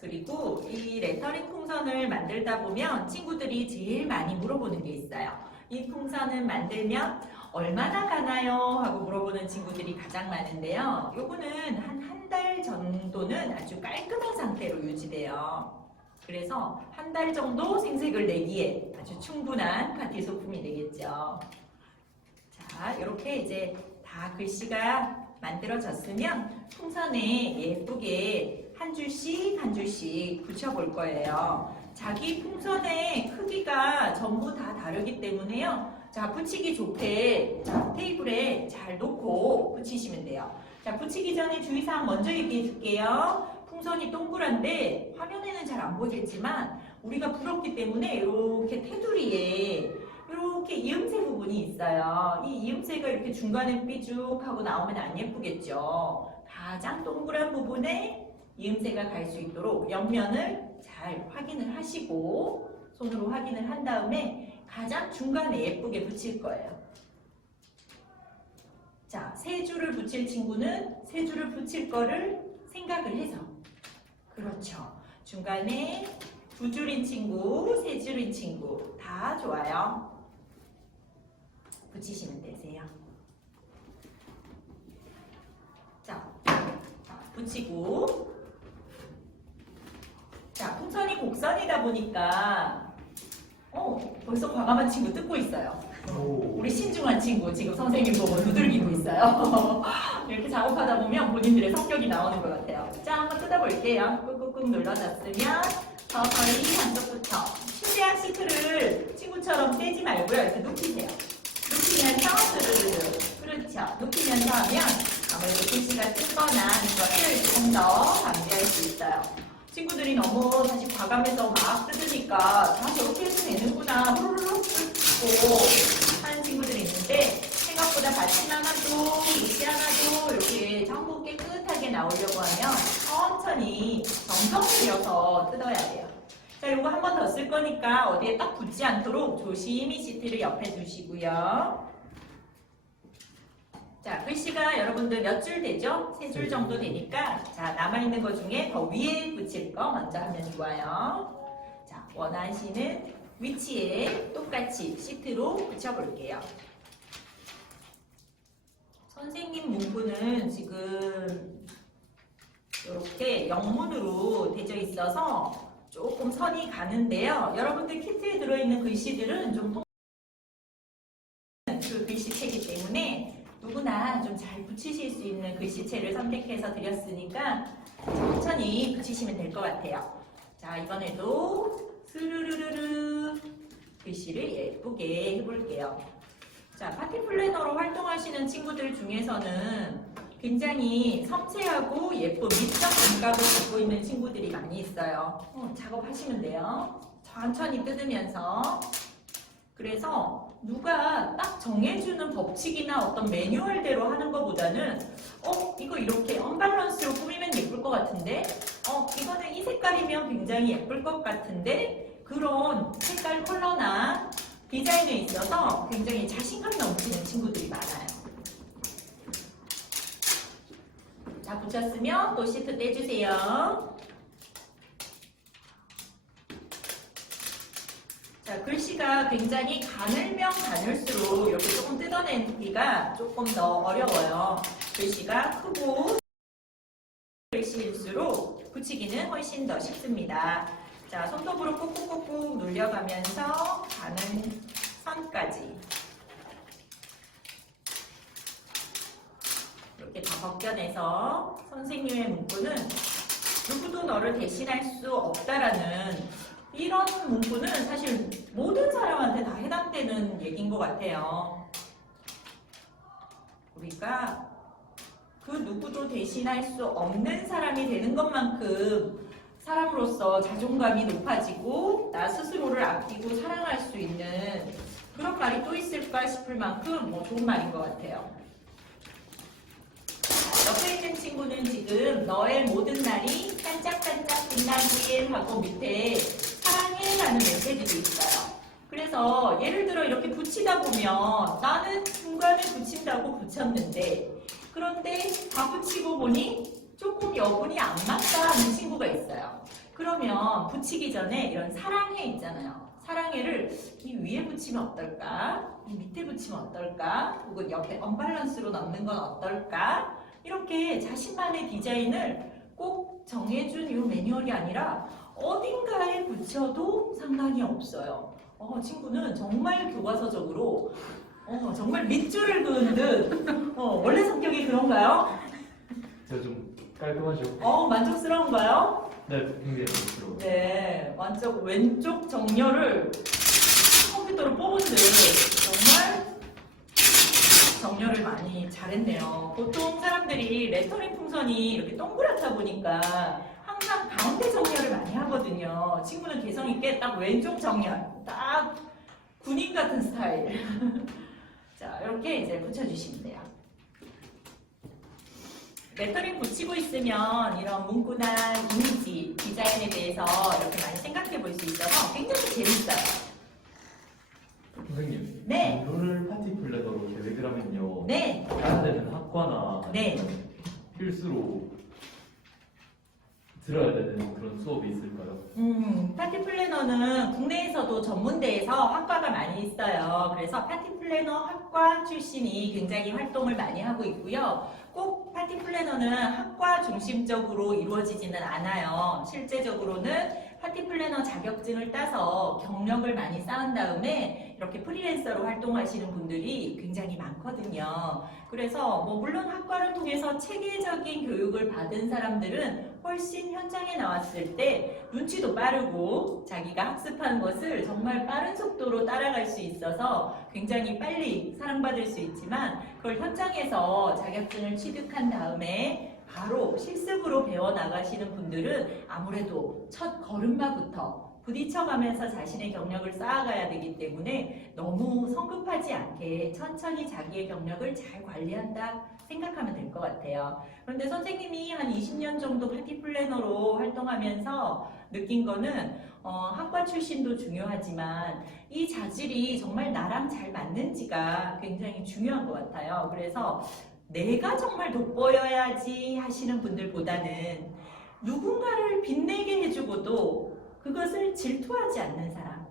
그리고 이 레터링 풍선을 만들다 보면 친구들이 제일 많이 물어보는 게 있어요. 이 풍선은 만들면 얼마나 가나요? 하고 물어보는 친구들이 가장 많은데요. 요거는 한 달 정도는 아주 깔끔한 상태로 유지돼요. 그래서 한 달 정도 생색을 내기에 아주 충분한 파티 소품이 되겠죠. 자, 이렇게 이제 다 글씨가 만들어졌으면 풍선에 예쁘게 한 줄씩 붙여볼 거예요. 자기 풍선의 크기가 전부 다 다르기 때문에요. 자, 붙이기 좋게 자, 테이블에 잘 놓고 붙이시면 돼요. 자, 붙이기 전에 주의사항 먼저 얘기해 줄게요. 풍선이 동그란데 화면에는 잘 안 보이겠지만 우리가 불었기 때문에 이렇게 테두리에 이렇게 이음새 부분이 있어요. 이 이음새가 이렇게 중간에 삐죽하고 나오면 안 예쁘겠죠. 가장 동그란 부분에 이음새가 갈 수 있도록 옆면을 잘 확인을 하시고 손으로 확인을 한 다음에 가장 중간에 예쁘게 붙일 거예요. 자, 세 줄을 붙일 친구는 세 줄을 붙일 거를 생각을 해서 그렇죠. 중간에 두 줄인 친구, 세 줄인 친구 다 좋아요. 붙이시면 되세요. 자, 붙이고 자, 풍선이 곡선이다 보니까 벌써 과감한 친구 뜯고 있어요. 우리 신중한 친구 지금 선생님 보고 두들기고 있어요. 이렇게 작업하다 보면 본인들의 성격이 나오는 것 같아요. 자, 한번 뜯어볼게요. 꾹꾹꾹 눌러줬으면 서서히 한쪽부터 최대한 시트를 친구처럼 떼지 말고요. 이렇게 눕히세요. 눕히면서 스르르르. 그렇죠. 눕히면서 하면 아무래도 글씨가 뜯거나 하는 것을 조금 더 방지할 수 있어요. 친구들이 너무 사실 과감해서 막 뜯으니까 다 저렇게 해도 되는구나 후루룩 뜯고 하는 친구들이 있는데 생각보다 받침 하나도 글씨 하나도 이렇게 전부 깨끗하게 나오려고 하면 천천히 정성 들여서 뜯어야 돼요. 자, 이거 한 번 더 쓸 거니까 어디에 딱 붙지 않도록 조심히 시트를 옆에 두시고요. 자, 글씨가 여러분들 몇 줄 되죠? 3줄 정도 되니까 자, 남아있는 것 중에 더 위에 붙일 거 먼저 하면 좋아요. 자, 원하시는 위치에 똑같이 시트로 붙여볼게요. 선생님 문구는 지금 이렇게 영문으로 되어 있어서 조금 선이 가는데요. 여러분들 키트에 들어있는 글씨들은 좀 그 글씨체이기 때문에 누구나 좀 잘 붙이실 수 있는 글씨체를 선택해서 드렸으니까 천천히 붙이시면 될 것 같아요. 자, 이번에도 스르르르르 글씨를 예쁘게 해볼게요. 자, 파티 플래너로 활동하시는 친구들 중에서는 굉장히 섬세하고 예쁜 미적 감각을 갖고 있는 친구들이 많이 있어요. 작업하시면 돼요. 천천히 뜯으면서. 그래서 누가 딱 정해주는 법칙이나 어떤 매뉴얼대로 하는 것보다는 이거 이렇게 언밸런스로 꾸미면 예쁠 것 같은데 이거는 이 색깔이면 굉장히 예쁠 것 같은데 그런 색깔 컬러나 디자인에 있어서 굉장히 자신감 넘치는 친구들이 많아요. 자, 붙였으면 또 시트 떼주세요. 자, 글씨가 굉장히 가늘면 가늘수록 이렇게 조금 뜯어내기가 조금 더 어려워요. 글씨가 크고 글씨일수록 붙이기는 훨씬 더 쉽습니다. 자, 손톱으로 꾹꾹꾹꾹 눌려가면서 가는 선까지 이렇게 다 벗겨내서 선생님의 문구는 누구도 너를 대신할 수 없다라는 이런 문구는 사실 모든 사람한테 다 해당되는 얘기인 것 같아요. 우리가 그 누구도 대신할 수 없는 사람이 되는 것만큼 사람으로서 자존감이 높아지고 나 스스로를 아끼고 사랑할 수 있는 그런 말이 또 있을까 싶을 만큼 좋은 말인 것 같아요. 옆에 있는 친구는 지금 너의 모든 날이 반짝반짝 빛나길 하고 밑에 사랑해라는 메시지도 있어요. 그래서 예를 들어 이렇게 붙이다 보면 나는 중간에 붙인다고 붙였는데 그런데 다 붙이고 보니 조금 여분이 안 맞다 하는 친구가 있어요. 그러면 붙이기 전에 이런 사랑해 있잖아요. 사랑해를 이 위에 붙이면 어떨까? 이 밑에 붙이면 어떨까? 혹은 옆에 언밸런스로 넣는 건 어떨까? 이렇게 자신만의 디자인을 꼭 정해준 이 매뉴얼이 아니라 어딘가에 붙여도 상관이 없어요. 친구는 정말 교과서적으로 정말 밑줄을 그은 듯 원래 성격이 그런가요? 제가 좀 깔끔하죠? 만족스러운가요? 네, 굉장히 만족스러워요. 네, 완전 왼쪽 정렬을 컴퓨터로 뽑은 듯 정말 정렬을 많이 잘했네요. 보통 사람들이 레터링 풍선이 이렇게 동그랗다 보니까 항상 가운데 정렬을 많이 하거든요. 친구는 개성 있게 딱 왼쪽 정렬, 딱 군인 같은 스타일. 자, 이렇게 이제 붙여주시면 돼요. 레터링 붙이고 있으면 이런 문구나 이미지, 디자인에 대해서 이렇게 많이 생각해 볼 수 있어서 굉장히 재밌어요. 선생님, 네. 이거를 파티 플래너로 계획을 하면요. 네. 해야 되는 학과나 네. 필수로 들어야 되는 그런 수업이 있을까요? 파티 플래너는 국내에서도 전문대에서 학과가 많이 있어요. 그래서 파티 플래너 학과 출신이 굉장히 활동을 많이 하고 있고요. 꼭 파티 플래너는 학과 중심적으로 이루어지지는 않아요. 실제적으로는 파티 플래너 자격증을 따서 경력을 많이 쌓은 다음에 이렇게 프리랜서로 활동하시는 분들이 굉장히 많거든요. 그래서 뭐 물론 학과를 통해서 체계적인 교육을 받은 사람들은 훨씬 현장에 나왔을 때 눈치도 빠르고 자기가 학습한 것을 정말 빠른 속도로 따라갈 수 있어서 굉장히 빨리 사랑받을 수 있지만 그걸 현장에서 자격증을 취득한 다음에 바로 실습으로 배워나가시는 분들은 아무래도 첫 걸음마부터 부딪혀가면서 자신의 경력을 쌓아가야 되기 때문에 너무 성급하지 않게 천천히 자기의 경력을 잘 관리한다 생각하면 될 것 같아요. 그런데 선생님이 한 20년 정도 파티 플래너로 활동하면서 느낀 거는 학과 출신도 중요하지만 이 자질이 정말 나랑 잘 맞는지가 굉장히 중요한 것 같아요. 그래서 내가 정말 돋보여야지 하시는 분들보다는 누군가를 빛내게 해주고도 그것을 질투하지 않는 사람,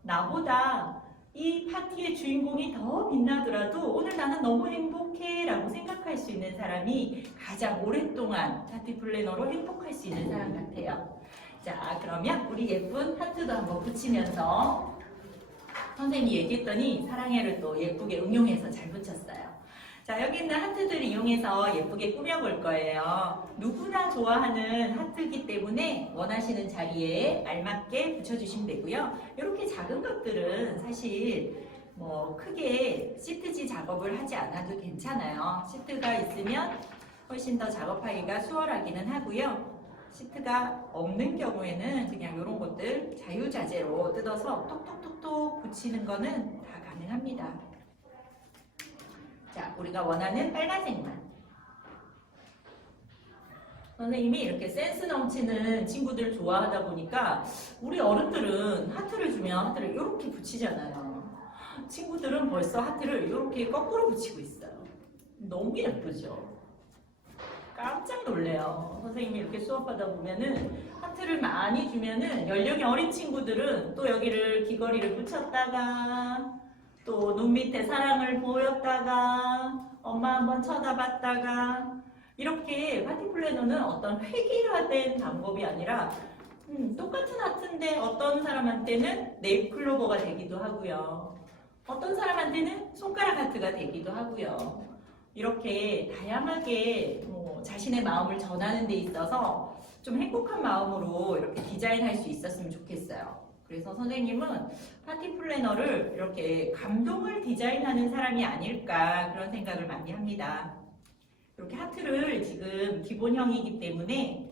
나보다 이 파티의 주인공이 더 빛나더라도 오늘 나는 너무 행복해 라고 생각할 수 있는 사람이 가장 오랫동안 파티 플래너로 행복할 수 있는 사람 같아요. 자, 그러면 우리 예쁜 하트도 한번 붙이면서 선생님이 얘기했더니 사랑해를 또 예쁘게 응용해서 잘 붙였어요. 자, 여기 있는 하트들을 이용해서 예쁘게 꾸며볼 거예요. 누구나 좋아하는 하트이기 때문에 원하시는 자리에 알맞게 붙여주시면 되고요. 이렇게 작은 것들은 사실 뭐 크게 시트지 작업을 하지 않아도 괜찮아요. 시트가 있으면 훨씬 더 작업하기가 수월하기는 하고요. 시트가 없는 경우에는 그냥 이런 것들 자유자재로 뜯어서 톡톡톡톡 붙이는 거는 다 가능합니다. 자, 우리가 원하는 빨간색만. 선생님이 이렇게 센스 넘치는 친구들 좋아하다 보니까 우리 어른들은 하트를 주면 하트를 이렇게 붙이잖아요. 친구들은 벌써 하트를 이렇게 거꾸로 붙이고 있어요. 너무 예쁘죠? 깜짝 놀래요. 선생님이 이렇게 수업하다 보면은 하트를 많이 주면은 연령이 어린 친구들은 또 여기를 귀걸이를 붙였다가 또 눈 밑에 사랑을 보였다가 엄마 한번 쳐다봤다가 이렇게 파티 플래너는 어떤 획일화된 방법이 아니라 똑같은 하트인데 어떤 사람한테는 네잎 클로버가 되기도 하고요. 어떤 사람한테는 손가락 하트가 되기도 하고요. 이렇게 다양하게 자신의 마음을 전하는 데 있어서 좀 행복한 마음으로 이렇게 디자인할 수 있었으면 좋겠어요. 그래서 선생님은 파티 플래너를 이렇게 감동을 디자인하는 사람이 아닐까 그런 생각을 많이 합니다. 이렇게 하트를 지금 기본형이기 때문에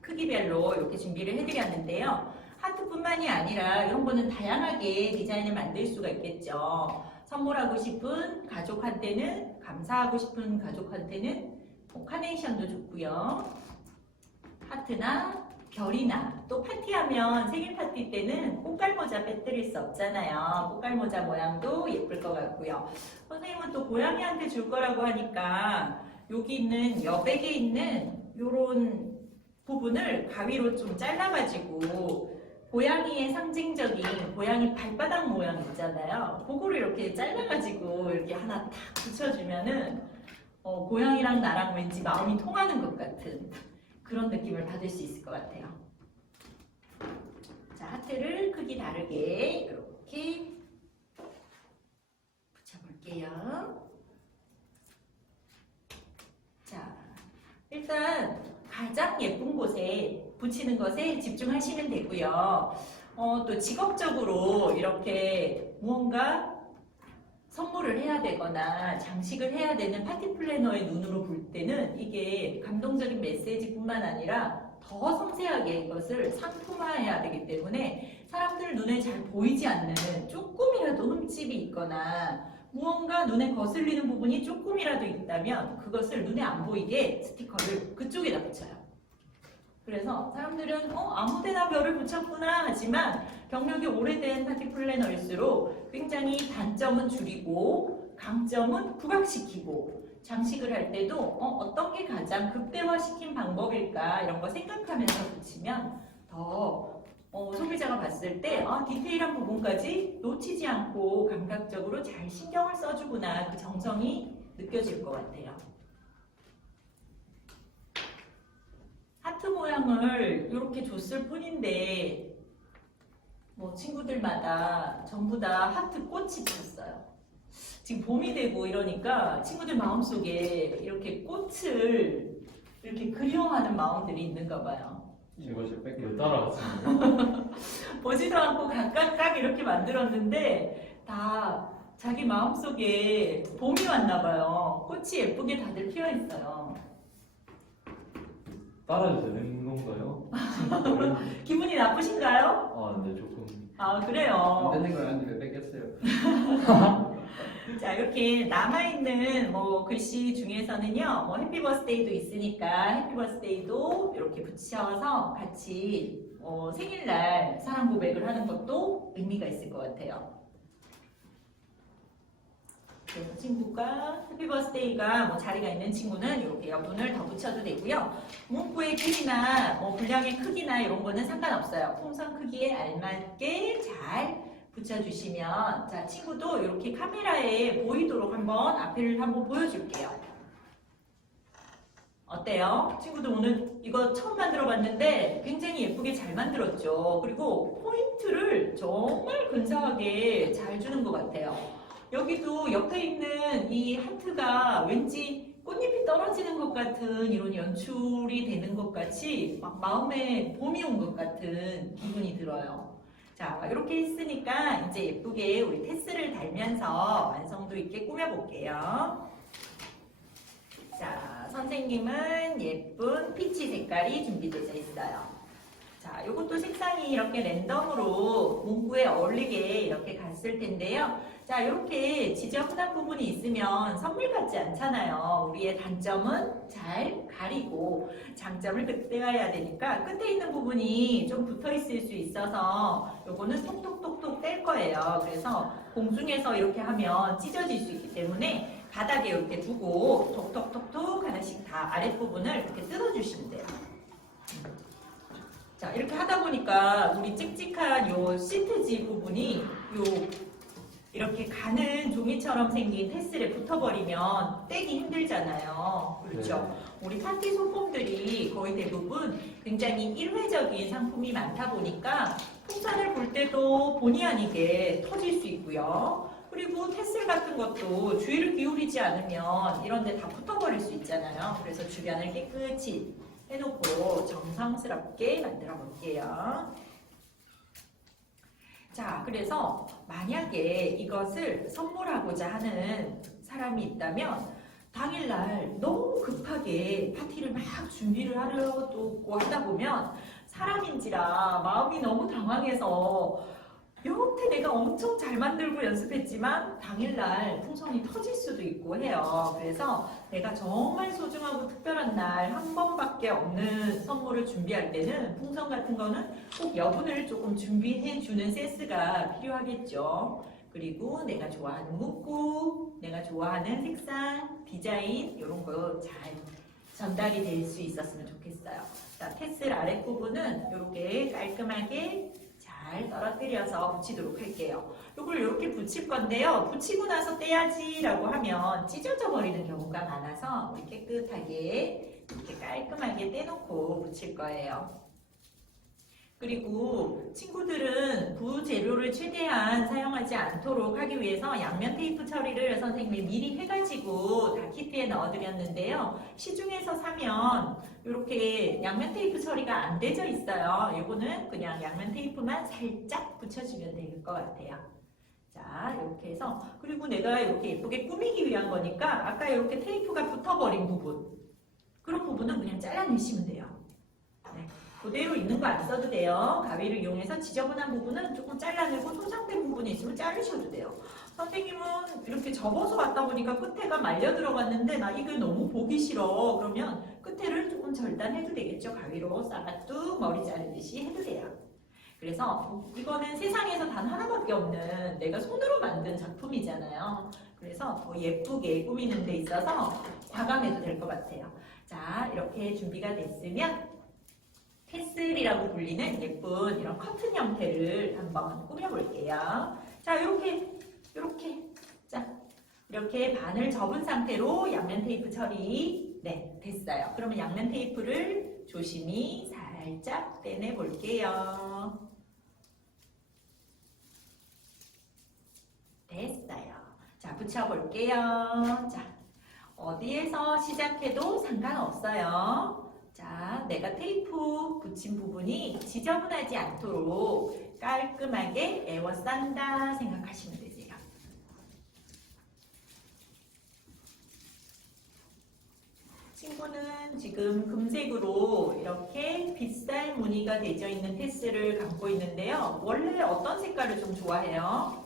크기별로 이렇게 준비를 해드렸는데요. 하트뿐만이 아니라 이런 거는 다양하게 디자인을 만들 수가 있겠죠. 선물하고 싶은 가족한테는, 감사하고 싶은 가족한테는 카네이션도 좋고요. 하트나 별이나 또 파티하면 생일 파티 때는 꽃갈모자 빼뜨릴 수 없잖아요. 꽃갈모자 모양도 예쁠 것 같고요. 선생님은 또 고양이한테 줄 거라고 하니까 여기 있는 여백에 있는 요런 부분을 가위로 좀 잘라가지고 고양이의 상징적인 고양이 발바닥 모양 있잖아요. 그거를 이렇게 잘라가지고 이렇게 하나 탁 붙여주면은 고양이랑 나랑 왠지 마음이 통하는 것 같은 그런 느낌을 받을 수 있을 것 같아요. 자, 하트를 크기 다르게 이렇게 붙여볼게요. 자, 일단 가장 예쁜 곳에 붙이는 것에 집중하시면 되고요. 또 직업적으로 이렇게 무언가 선물을 해야 되거나 장식을 해야 되는 파티 플래너의 눈으로 볼 때는 이게 감동적인 메시지뿐만 아니라 더 섬세하게 이것을 상품화해야 되기 때문에 사람들 눈에 잘 보이지 않는 조금이라도 흠집이 있거나 무언가 눈에 거슬리는 부분이 조금이라도 있다면 그것을 눈에 안 보이게 스티커를 그쪽에다 붙여요. 그래서 사람들은 아무데나 별을 붙였구나 하지만 경력이 오래된 파티 플래너일수록 굉장히 단점은 줄이고 강점은 부각시키고 장식을 할 때도 어떤 게 가장 극대화시킨 방법일까 이런 거 생각하면서 붙이면 더 소비자가 봤을 때 디테일한 부분까지 놓치지 않고 감각적으로 잘 신경을 써주구나 그 정성이 느껴질 것 같아요. 하트 모양 모양을 이렇게 줬을 뿐인데 뭐 친구들마다 전부 다 하트 꽃이 피었어요. 지금 봄이 되고 이러니까 친구들 마음속에 이렇게 꽃을 이렇게 그리워하는 마음들이 있는가 봐요. 이것이 뺏겨 따라왔지. 보지도 않고 각각 딱 이렇게 만들었는데 다 자기 마음속에 봄이 왔나 봐요. 꽃이 예쁘게 다들 피어 있어요. 따라도 되는 건가요? 기분이 나쁘신가요? 아, 네, 조금. 아, 그래요. 안 되는 걸 아는데 왜 뺏겼어요? 자, 이렇게 남아있는 뭐 글씨 중에서는요, 뭐 해피 버스데이도 있으니까 해피 버스데이도 이렇게 붙여서 같이 생일날 사랑 고백을 하는 것도 의미가 있을 것 같아요. 그래서 친구가 해피 버스데이가 뭐 자리가 있는 친구는 이렇게 여분을 더 붙여도 되고요. 문구의 길이나 뭐 분량의 크기나 이런 거는 상관없어요. 풍선 크기에 알맞게 잘 붙여주시면, 자, 친구도 이렇게 카메라에 보이도록 한번 앞을 한번 보여줄게요. 어때요? 친구들 오늘 이거 처음 만들어 봤는데 굉장히 예쁘게 잘 만들었죠. 그리고 포인트를 정말 근사하게 잘 주는 것 같아요. 여기도 옆에 있는 이 하트가 왠지 꽃잎이 떨어지는 것 같은 이런 연출이 되는 것 같이 막 마음에 봄이 온 것 같은 기분이 들어요. 자, 이렇게 했으니까 이제 예쁘게 우리 테스를 달면서 완성도 있게 꾸며볼게요. 자, 선생님은 예쁜 피치 색깔이 준비되어 있어요. 자, 이것도 색상이 이렇게 랜덤으로 문구에 어울리게 이렇게 갔을 텐데요. 자, 이렇게 지저분한 부분이 있으면 선물 같지 않잖아요. 우리의 단점은 잘 가리고 장점을 극대화해야 되니까 끝에 있는 부분이 좀 붙어 있을 수 있어서 요거는 톡톡톡톡 뗄 거예요. 그래서 공중에서 이렇게 하면 찢어질 수 있기 때문에 바닥에 이렇게 두고 톡톡톡톡 하나씩 다 아랫부분을 이렇게 뜯어주시면 돼요. 자, 이렇게 하다 보니까 우리 찍찍한 요 시트지 부분이 이렇게 가는 종이처럼 생긴 테슬에 붙어버리면 떼기 힘들잖아요. 그렇죠? 우리 파티 소품들이 거의 대부분 굉장히 일회적인 상품이 많다 보니까 풍선을 볼 때도 본의 아니게 터질 수 있고요. 그리고 테슬 같은 것도 주의를 기울이지 않으면 이런 데 다 붙어버릴 수 있잖아요. 그래서 주변을 깨끗이 해놓고 정성스럽게 만들어 볼게요. 자, 그래서 만약에 이것을 선물하고자 하는 사람이 있다면 당일날 너무 급하게 파티를 막 준비를 하려고 하다 보면 사람인지라 마음이 너무 당황해서 여태 내가 엄청 잘 만들고 연습했지만 당일날 풍선이 터질 수도 있고 해요. 그래서 내가 정말 소중하고 특별한 날 한 번밖에 없는 선물을 준비할 때는 풍선 같은 거는 꼭 여분을 조금 준비해 주는 센스가 필요하겠죠. 그리고 내가 좋아하는 문구, 내가 좋아하는 색상, 디자인 이런 거 잘 전달이 될 수 있었으면 좋겠어요. 자, 테슬 아랫부분은 이렇게 깔끔하게 잘 떨어뜨려서 붙이도록 할게요. 이걸 이렇게 붙일 건데요. 붙이고 나서 떼야지라고 하면 찢어져 버리는 경우가 많아서 우리 깨끗하게 이렇게 깔끔하게 떼놓고 붙일 거예요. 그리고 친구들은 부재료를 최대한 사용하지 않도록 하기 위해서 양면 테이프 처리를 선생님이 미리 해가지고 다 키트에 넣어드렸는데요. 시중에서 사면 이렇게 양면 테이프 처리가 안 되어 있어요. 이거는 그냥 양면 테이프만 살짝 붙여주면 될 것 같아요. 자, 이렇게 해서 그리고 내가 이렇게 예쁘게 꾸미기 위한 거니까 아까 이렇게 테이프가 붙어버린 부분 그런 부분은 그냥 잘라내시면 돼요. 네. 그대로 있는 거 안 써도 돼요. 가위를 이용해서 지저분한 부분은 조금 잘라내고 손상된 부분이 있으면 자르셔도 돼요. 선생님은 이렇게 접어서 왔다 보니까 끝에가 말려 들어갔는데 나 이거 너무 보기 싫어. 그러면 끝에를 조금 절단해도 되겠죠. 가위로 싸가뚝 머리 자르듯이 해도 돼요. 그래서 이거는 세상에서 단 하나밖에 없는 내가 손으로 만든 작품이잖아요. 그래서 더 예쁘게 꾸미는 데 있어서 과감해도 될 것 같아요. 자, 이렇게 준비가 됐으면 테슬이라고 불리는 예쁜 이런 커튼 형태를 한번 꾸며볼게요. 자, 이렇게 반을 접은 상태로 양면 테이프 처리 됐어요. 그러면 양면 테이프를 조심히 살짝 떼내 볼게요. 됐어요. 자, 붙여볼게요. 자, 어디에서 시작해도 상관없어요. 자, 내가 테이프 붙인 부분이 지저분하지 않도록 깔끔하게 에워싼다 생각하시면 되세요. 친구는 지금 금색으로 이렇게 빗살 무늬가 되어 있는 테스를 감고 있는데요. 원래 어떤 색깔을 좀 좋아해요?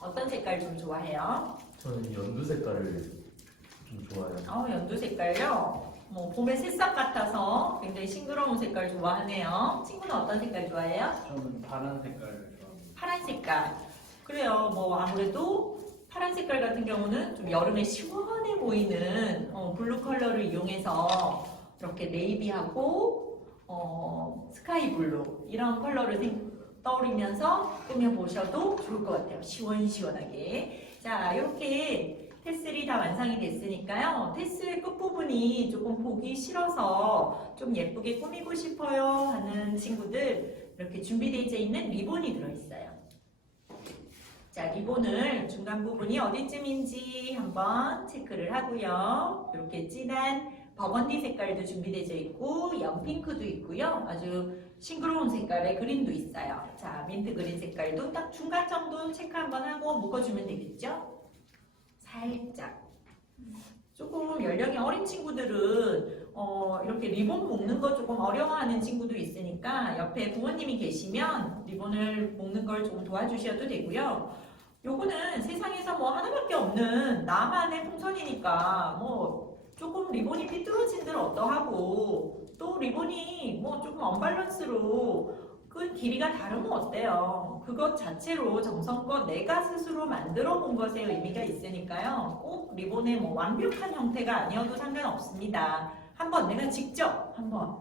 어떤 색깔 좀 좋아해요? 저는 연두 색깔을 좀 좋아해요. 연두 색깔요? 뭐 봄의 새싹 같아서 굉장히 싱그러운 색깔 좋아하네요. 친구는 어떤 색깔 좋아해요? 저는 파란 색깔을 좋아합니다. 파란 색깔. 그래요. 뭐 아무래도 파란 색깔 같은 경우는 좀 여름에 시원해 보이는 블루 컬러를 이용해서 이렇게 네이비하고 스카이 블루 이런 컬러를 떠올리면서 꾸며보셔도 좋을 것 같아요. 시원시원하게. 자, 이렇게 테슬이 다 완성이 됐으니까요. 테슬의 끝부분이 조금 보기 싫어서 좀 예쁘게 꾸미고 싶어요 하는 친구들 이렇게 준비되어 있는 리본이 들어있어요. 자, 리본을 중간 부분이 어디쯤인지 한번 체크를 하고요. 이렇게 진한 버건디 색깔도 준비되어 있고 연핑크도 있고요. 아주 싱그러운 색깔의 그린도 있어요. 자, 민트 그린 색깔도 딱 중간 정도 체크 한번 하고 묶어주면 되겠죠? 살짝. 조금 연령이 어린 친구들은 이렇게 리본 묶는 거 조금 어려워하는 친구도 있으니까 옆에 부모님이 계시면 리본을 묶는 걸 조금 도와주셔도 되고요. 요거는 세상에서 뭐 하나밖에 없는 나만의 풍선이니까 뭐 조금 리본이 삐뚤어진들 어떠하고 또 리본이 뭐 조금 언밸런스로 끈 길이가 다르면 어때요? 그것 자체로 정성껏 내가 스스로 만들어 본 것에 의미가 있으니까요. 꼭 리본의 뭐 완벽한 형태가 아니어도 상관없습니다. 한번 내가 직접 한번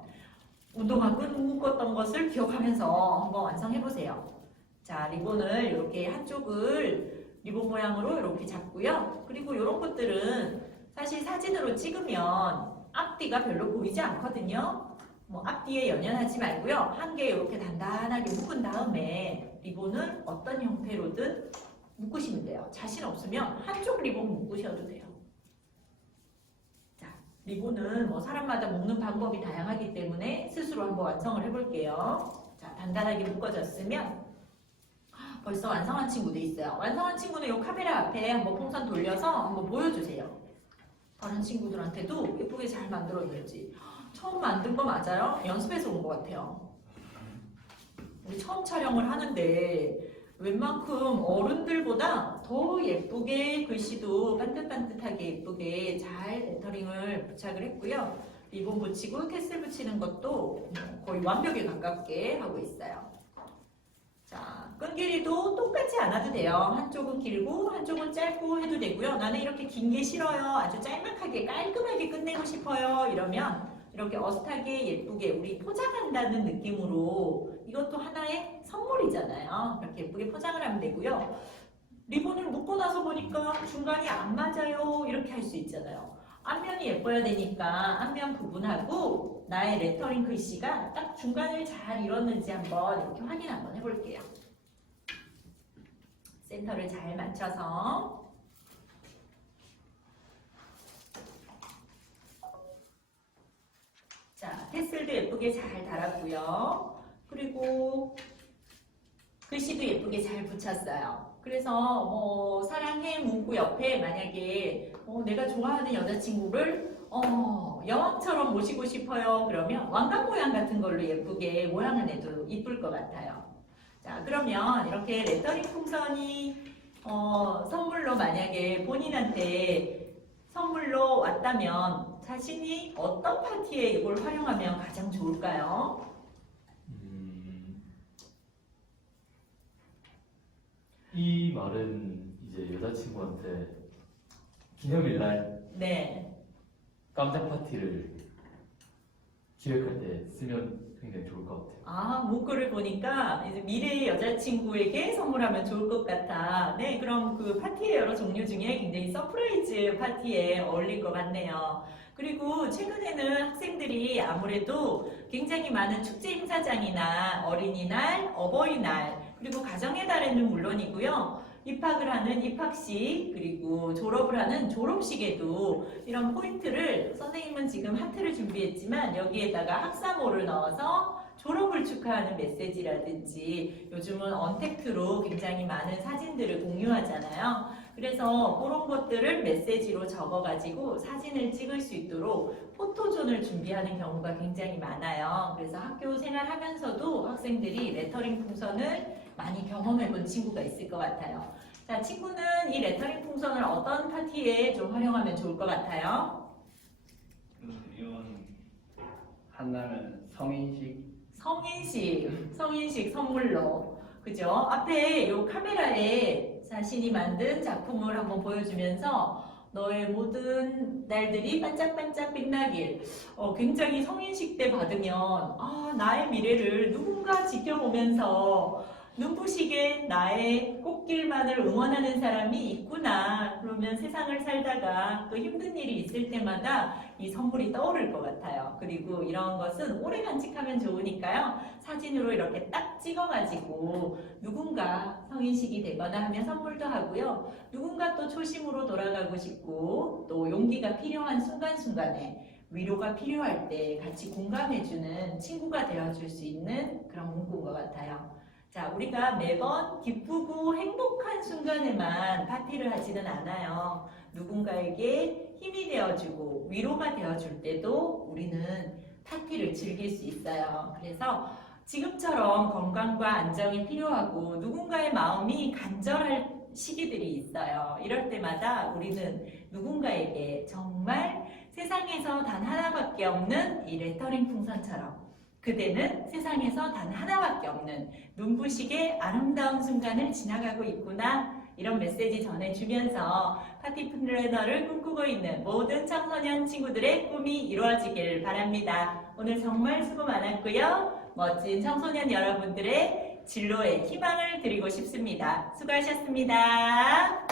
운동화 끈 묶었던 것을 기억하면서 한번 완성해 보세요. 자, 리본을 이렇게 한쪽을 리본 모양으로 이렇게 잡고요. 그리고 이런 것들은 사실 사진으로 찍으면 앞뒤가 별로 보이지 않거든요. 뭐 앞뒤에 연연하지 말고요. 한 개 이렇게 단단하게 묶은 다음에 리본을 어떤 형태로든 묶으시면 돼요. 자신 없으면 한쪽 리본 묶으셔도 돼요. 자, 리본은 뭐 사람마다 묶는 방법이 다양하기 때문에 스스로 한번 완성을 해볼게요. 자, 단단하게 묶어졌으면 벌써 완성한 친구도 있어요. 완성한 친구는 이 카메라 앞에 한번 풍선 돌려서 한번 보여주세요. 다른 친구들한테도 예쁘게 잘 만들었는지. 처음 만든 거 맞아요? 연습해서 온 것 같아요. 우리 처음 촬영을 하는데 웬만큼 어른들보다 더 예쁘게 글씨도 반듯반듯하게 예쁘게 잘 레터링을 부착을 했고요. 리본 붙이고 테슬 붙이는 것도 거의 완벽에 가깝게 하고 있어요. 자, 끈 길이도 똑같지 않아도 돼요. 한쪽은 길고 한쪽은 짧고 해도 되고요. 나는 이렇게 긴 게 싫어요. 아주 짤막하게 깔끔하게 끝내고 싶어요. 이러면 이렇게 어슷하게 예쁘게 우리 포장한다는 느낌으로 이것도 하나의 선물이잖아요. 이렇게 예쁘게 포장을 하면 되고요. 리본을 묶고 나서 보니까 중간이 안 맞아요. 이렇게 할 수 있잖아요. 앞면이 예뻐야 되니까 앞면 부분하고 나의 레터링 글씨가 딱 중간을 잘 이뤘는지 한번 이렇게 확인 한번 해볼게요. 센터를 잘 맞춰서 자, 테슬도 예쁘게 잘 달았고요. 그리고 글씨도 예쁘게 잘 붙였어요. 그래서 뭐 사랑해 문구 옆에 만약에 내가 좋아하는 여자친구를 여왕처럼 모시고 싶어요. 그러면 왕관 모양 같은 걸로 예쁘게 모양을 내도 이쁠 것 같아요. 자, 그러면 이렇게 레터링 풍선이 선물로 만약에 본인한테 선물로 왔다면 자신이 어떤 파티에 이걸 활용하면 가장 좋을까요? 이 말은 이제 여자친구한테 기념일날 네. 깜짝 파티를 기획할 때 쓰면 굉장히 좋을 것 같아요. 아, 문구를 보니까 이제 미래의 여자친구에게 선물하면 좋을 것 같아. 네, 그럼 그 파티의 여러 종류 중에 굉장히 서프라이즈 파티에 어울릴 것 같네요. 그리고 최근에는 학생들이 아무래도 굉장히 많은 축제 행사장이나 어린이날, 어버이날, 그리고 가정의 달에는 물론이고요. 입학을 하는 입학식, 그리고 졸업을 하는 졸업식에도 이런 포인트를 선생님은 지금 하트를 준비했지만 여기에다가 학사모를 넣어서 졸업을 축하하는 메시지라든지 요즘은 언택트로 굉장히 많은 사진들을 공유하잖아요. 그래서 그런 것들을 메시지로 적어가지고 사진을 찍을 수 있도록 포토존을 준비하는 경우가 굉장히 많아요. 그래서 학교 생활하면서도 학생들이 레터링 풍선을 많이 경험해본 친구가 있을 것 같아요. 자, 친구는 이 레터링 풍선을 어떤 파티에 좀 활용하면 좋을 것 같아요? 이건 한다면 성인식 선물로. 그죠? 앞에 요 카메라에 자신이 만든 작품을 한번 보여주면서 너의 모든 날들이 반짝반짝 빛나길. 굉장히 성인식 때 받으면 나의 미래를 누군가 지켜보면서 눈부시게 나의 꽃길만을 응원하는 사람이 있구나. 그러면 세상을 살다가 또 힘든 일이 있을 때마다 이 선물이 떠오를 것 같아요. 그리고 이런 것은 오래 간직하면 좋으니까요. 사진으로 이렇게 딱 찍어가지고 누군가 성인식이 되거나 하면 선물도 하고요. 누군가 또 초심으로 돌아가고 싶고 또 용기가 필요한 순간순간에 위로가 필요할 때 같이 공감해주는 친구가 되어줄 수 있는 그런 문구인 것 같아요. 자, 우리가 매번 기쁘고 행복한 순간에만 파티를 하지는 않아요. 누군가에게 힘이 되어주고 위로가 되어줄 때도 우리는 파티를 즐길 수 있어요. 그래서 지금처럼 건강과 안정이 필요하고 누군가의 마음이 간절할 시기들이 있어요. 이럴 때마다 우리는 누군가에게 정말 세상에서 단 하나밖에 없는 이 레터링 풍선처럼 그대는 세상에서 단 하나밖에 없는 눈부시게 아름다운 순간을 지나가고 있구나. 이런 메시지 전해주면서 파티 플래너를 꿈꾸고 있는 모든 청소년 친구들의 꿈이 이루어지길 바랍니다. 오늘 정말 수고 많았고요. 멋진 청소년 여러분들의 진로에 희망을 드리고 싶습니다. 수고하셨습니다.